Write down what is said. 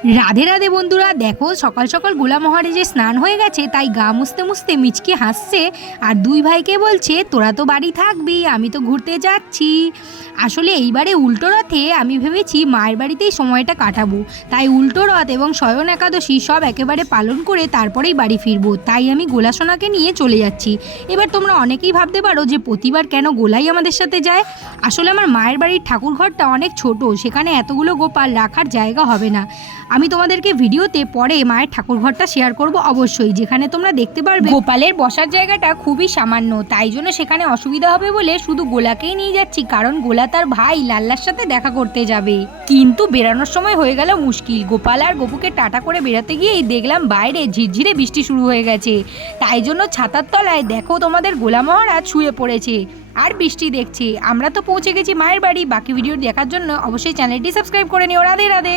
রাধে রাধে বন্ধুরা, দেখো সকাল সকাল গোলা মহারাজের স্নান হয়ে গেছে, তাই গা মুছতে মুছতে মিচকে হাসছে আর দুই ভাইকে বলছে তোরা তো বাড়ি থাকবি, আমি তো ঘুরতে যাচ্ছি। আসলে এইবারে উল্টো রথে আমি ভেবেছি মায়ের বাড়িতেই সময়টা কাটাবো, তাই উল্টো রথ এবং শয়ন একাদশী সব একেবারে পালন করে তারপরেই বাড়ি ফিরবো। তাই আমি গোলা সোনাকে নিয়ে চলে যাচ্ছি। এবার তোমরা অনেকেই ভাবতে পারো যে প্রতিবার কেন গোলাই আমাদের সাথে যায়। আসলে আমার মায়ের বাড়ির ঠাকুর ঘরটা অনেক ছোট, সেখানে এতগুলো গোপাল রাখার জায়গা হবে না। আমি তোমাদেরকে ভিডিওতে পরে মায়ের ঠাকুরঘরটা শেয়ার করব অবশ্যই, যেখানে তোমরা দেখতে পারবে গোপালের বসার জায়গাটা খুবই সামান্য, তাই জন্য সেখানে অসুবিধা হবে বলে শুধু গোলাকেই নিয়ে যাচ্ছি, কারণ গোলা তার ভাই লাল্লার সাথে দেখা করতে যাবে। কিন্তু বেরানোর সময় হয়ে গেল মুশকিল। গোপাল আর গপুকে টাটা করে বেরাতে গিয়েই দেখলাম বাইরে ঝিরঝিরে বৃষ্টি শুরু হয়ে গেছে। তাই জন্য ছাতার তলায় দেখো তোমাদের গোলা মহারাজ শুয়ে পড়েছে আর বৃষ্টি দেখছে। আমরা তো পৌঁছে গেছি মায়ের বাড়ি। বাকি ভিডিও দেখার জন্য অবশ্যই চ্যানেলটি সাবস্ক্রাইব করে নিও। রাধে রাধে।